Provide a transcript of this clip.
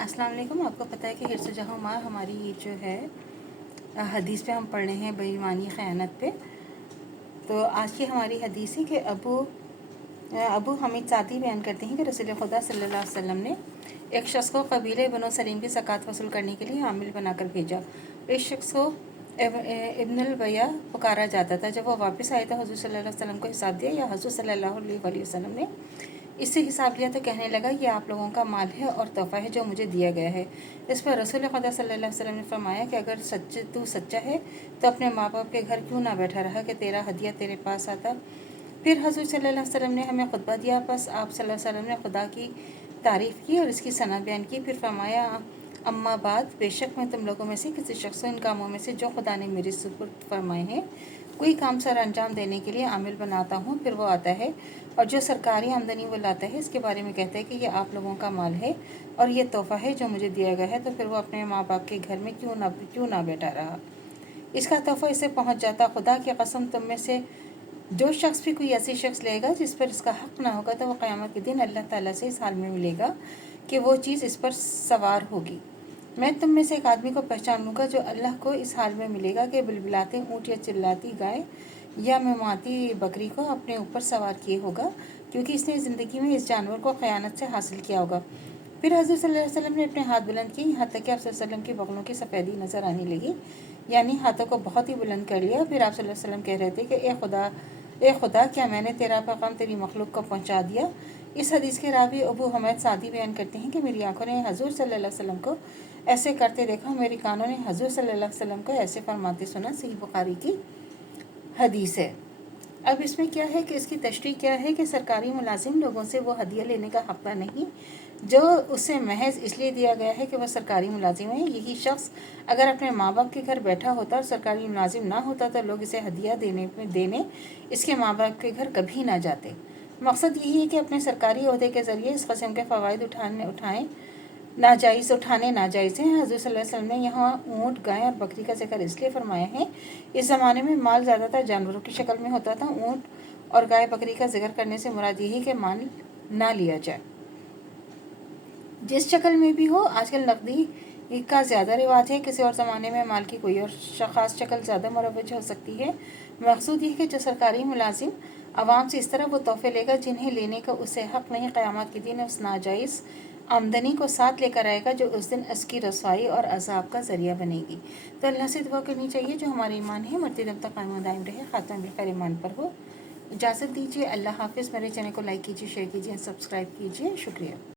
अस्सलाम वालेकुम। आपको पता है कि हिर्स जहाँ माँ हमारी जो है हदीस पे हम पढ़ रहे हैं बेईमानी ख़यानत पे। तो आज की हमारी हदीस है कि अबू हमीद सादी बयान करते हैं कि रसूल खुदा सल्लल्लाहु अलैहि वसल्लम ने एक शख्स को कबीले बनो सलीम की ज़कात वसूल करने के लिए आमिल बनाकर भेजा। इस शख्स को इब्नुल बैया पुकारा जाता था। जब वो वापस आए तो हुज़ूर सल्लल्लाहु अलैहि वसल्लम को हिसाब दिया या हुज़ूर सल्लल्लाहु अलैहि वसल्लम ने इससे हिसाब लिया तो कहने लगा, ये आप लोगों का माल है और तोहफ़ा है जो मुझे दिया गया है। इस पर रसूल खुदा सल्लल्लाहु अलैहि वसल्लम ने फरमाया कि अगर तू सच्चा है तो अपने माँ बाप के घर क्यों ना बैठा रहा कि तेरा हदिया तेरे पास आता। फिर हज़ूर सल्लल्लाहु अलैहि वसल्लम ने हमें खुतबा दिया। बस आप सल्लल्लाहु अलैहि वसल्लम ने खुदा की तारीफ़ की और इसकी सना बयान की। फिर फरमाया, अम्मा बाद, बेशक मैं तुम लोगों में से किसी शख्स को इन कामों में से जो खुदा ने मेरे सुपुर्द फरमाए हैं कोई काम सर अंजाम देने के लिए आमिल बनाता हूँ। फिर वो आता है और जो सरकारी आमदनी वो लाता है इसके बारे में कहता है कि ये आप लोगों का माल है और ये तोहफ़ा है जो मुझे दिया गया है, तो फिर वो अपने माँ बाप के घर में क्यों ना बैठा रहा। इसका तोहफ़ा इसे पहुँच जाता। खुदा की कसम, तुम में से जो शख्स भी कोई ऐसी शख्स लेगा जिस पर इसका हक़ ना होगा तो वह क़यामत के दिन अल्लाह ताला से इस हाल में मिलेगा कि वो चीज़ इस पर सवार होगी। मैं तुम में से एक आदमी को पहचान लूँगा जो अल्लाह को इस हाल में मिलेगा कि बिलबिलाते ऊँट या चिल्लाती गाय या मेमाती बकरी को अपने ऊपर सवार किए होगा, क्योंकि इसने ज़िंदगी में इस जानवर को ख़यानत से हासिल किया होगा। फिर हज़रत सल्लल्लाहु अलैहि वसल्लम ने अपने हाथ बुलंद किए, यहाँ तक कि आप सल्लल्लाहु अलैहि वसल्लम की बगलों की सफ़ेदी नज़र आने लगी, यानी हाथों को बहुत ही बुलंद कर लिया। फिर आप सल्लल्लाहु अलैहि वसल्लम कह रहे थे कि ए खुदा, क्या मैंने तेरा पैगाम तेरी मखलूक को पहुँचा दिया। इस हदीस के रावी अबू हमीद सादी बयान करते हैं कि मेरी आंखों ने हज़ूर सल्लल्लाहु अलैहि वसल्लम को ऐसे करते देखा, मेरी कानों ने हज़ूर सल्लल्लाहु अलैहि वसल्लम को ऐसे फरमाते सुना। सही बुखारी की हदीस है। अब इसमें क्या है कि इसकी तशरीह क्या है कि सरकारी मुलाजिम लोगों से वो हदिया लेने का हक़दार नहीं जो उसे महज इसलिए दिया गया है कि वह सरकारी मुलाजिम है। यही शख्स अगर अपने माँ बाप के घर बैठा होता और सरकारी मुलाजिम ना होता तो लोग इसे हदिया देने इसके माँ बाप के घर कभी ना जाते। मकसद यही है कि अपने सरकारी ओहदे के ज़रिए इस किस्म के फ़वाइद उठाने नाजायज़ हैं। हज़रत सल्लल्लाहु अलैहि वसल्लम ने यहाँ ऊँट, गाय और बकरी का जिक्र इसलिए फरमाया है, इस ज़माने में माल ज़्यादातर जानवरों की शक्ल में होता था। ऊँट और गाय बकरी का जिक्र करने से मुराद यही कि माल ना लिया जाए। जिस शक्ल में भी हो, आजकल नकदी का ज़्यादा रिवाज है। किसी और ज़माने में माल की कोई और ख़ास शक्ल ज़्यादा मुरव्वज हो सकती है। मकसूद ये है कि जो सरकारी मुलाजिम आवाम से इस तरह वो तोहफ़े लेगा जिन्हें लेने का उसे हक़ नहीं, क़यामत के दिन उस नाजायज़ आमदनी को साथ लेकर आएगा जो उस दिन उसकी रसवाई और अज़ाब का ज़रिया बनेगी। तो अल्लाह से दुआ करनी चाहिए जो हमारे ईमान है मरते दम तक कायम दायम रहे, ख़ात्मा बिलखैर ईमान पर हो। इजाज़त दीजिए। अल्लाह हाफ़िज़। मेरे चैनल को लाइक कीजिए, शेयर कीजिए, सब्सक्राइब कीजिए। शुक्रिया।